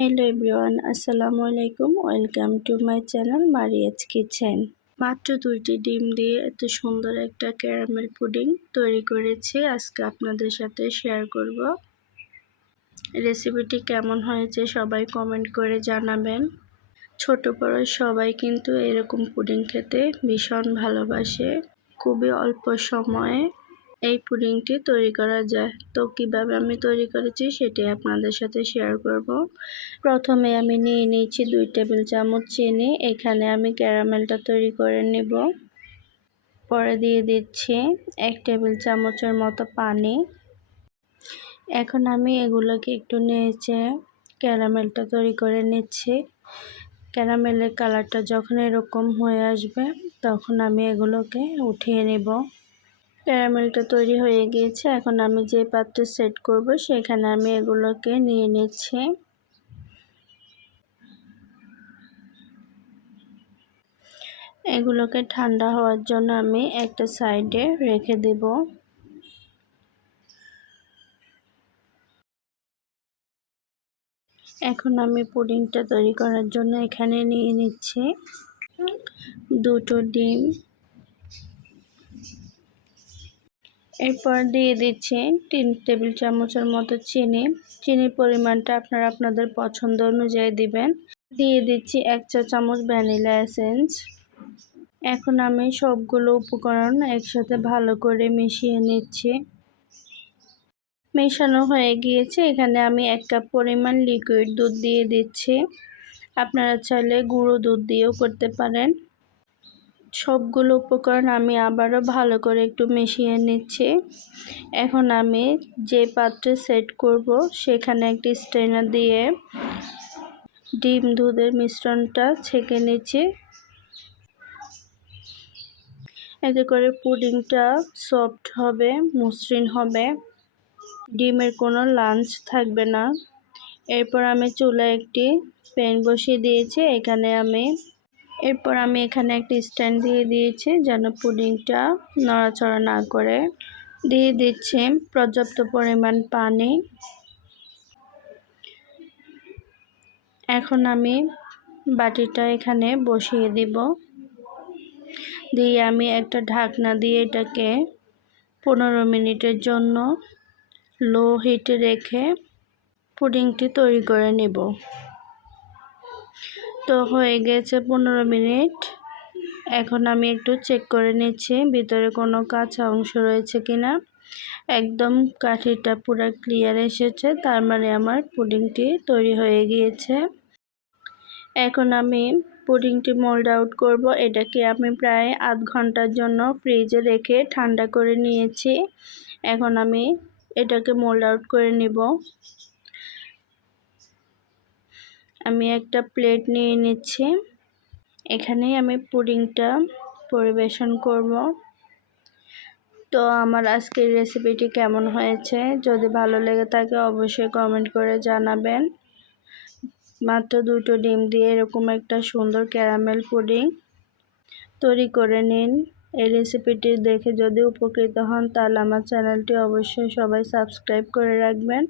আসসালামু আলাইকুম welcome to my channel Mariya's kitchen মাত্র দুইটি ডিম দিয়ে এত সুন্দর একটা ক্যারামেল পুডিং তৈরি করেছি। আজকে আপনাদের সাথে শেয়ার করব। রেসিপিটি কেমন হয়েছে সবাই কমেন্ট করে জানাবেন। ছোট বড় সবাই কিন্তু এরকম পুডিং খেতে ভীষণ ভালোবাসে। খুবই অল্প সময়ে এই পুডিংটি তৈরি করা যায়। তো কীভাবে আমি তৈরি করেছি সেটি আপনাদের সাথে শেয়ার করব। প্রথমে আমি নিয়ে নিয়েছি দুই টেবিল চামচ চিনি। এখানে আমি ক্যারামেলটা তৈরি করে নেব। পরে দিয়ে দিচ্ছি এক টেবিল চামচের মতো পানি। এখন আমি এগুলোকে একটু নিয়েছে ক্যারামেলটা তৈরি করে নিচ্ছি। ক্যারামেলের কালারটা যখন এরকম হয়ে আসবে, তখন আমি এগুলোকে উঠিয়ে নেব। ক্যারামেলটা তৈরি হয়ে গিয়েছে। এখন আমি যে পাত্রে সেট করব, সেখানে আমি এগুলোকে নিয়ে নিচ্ছি। এগুলোকে ঠান্ডা হওয়ার জন্য আমি একটা সাইডে রেখে দেব। এখন আমি পুডিংটা তৈরি করার জন্য এখানে নিয়ে নিচ্ছি দুটো ডিম। এরপর দিয়ে দিচ্ছি তিন টেবিল চামচের মতো চিনি। চিনির পরিমাণটা আপনারা আপনাদের পছন্দ অনুযায়ী দিবেন। দিয়ে দিচ্ছি এক চা চামচ ভ্যানিলা এসেন্স। এখন আমি সবগুলো উপকরণ একসাথে ভালো করে মিশিয়ে নিচ্ছি। মেশানো হয়ে গিয়েছে। এখানে আমি এক কাপ পরিমাণ লিকুইড দুধ দিয়ে দিচ্ছি। আপনারা চাইলে গুঁড়ো দুধ দিয়েও করতে পারেন। সবগুলো উপকরণ আমি আবারও ভালো করে একটু মিশিয়ে নিচ্ছি। এখন আমি যে পাত্রে সেট করব সেখানে একটি স্ট্রেনার দিয়ে ডিম দুধের মিশ্রণটা ছেঁকে নিচ্ছি। এতে করে পুডিংটা সফট হবে, মসৃণ হবে। ডিমের কোনো লাঞ্চ থাকবে না। এরপর আমি চুলায় একটি প্যান বসিয়ে দিয়েছি। এখানে আমি এরপর আমি এখানে একটি স্ট্যান্ড দিয়ে দিয়েছি যেন পুডিংটা নড়াচড়া না করে। দিয়ে দিচ্ছি পর্যাপ্ত পরিমাণ পানি। এখন আমি বাটিটা এখানে বসিয়ে দিব। দিয়ে আমি একটা ঢাকনা দিয়ে এটাকে পনেরো মিনিটের জন্য লো হিটে রেখে পুডিংটি তৈরি করে নেব। তো হয়ে গেছে পনেরো মিনিট। এখন আমি একটু চেক করে নিচ্ছি ভিতরে কোনো কাঁচা অংশ রয়েছে কিনা। একদম কাঠিটা পুরো ক্লিয়ার এসেছে, তার মানে আমার পুডিংটি তৈরি হয়ে গিয়েছে। এখন আমি পুডিংটি মোল্ড আউট করব, এটাকে আমি প্রায় আধ ঘণ্টার জন্য ফ্রিজে রেখে ঠান্ডা করে নিয়েছি। এখন আমি এটাকে মোল্ড আউট করে নিব। আমি একটা প্লেট নিয়ে নিচ্ছি। এখানেই আমি পুডিংটা পরিবেশন করব। তো আমার আজকের রেসিপিটি কেমন হয়েছে? যদি ভালো লেগে থাকে, অবশ্যই কমেন্ট করে জানাবেন। মাত্র দুটো ডিম দিয়ে এরকম একটা সুন্দর ক্যারামেল পুডিং তৈরি করে নিন। এই রেসিপিটি দেখে যদি উপকৃত হন, তাহলে আমার চ্যানেলটি অবশ্যই সবাই সাবস্ক্রাইব করে রাখবেন।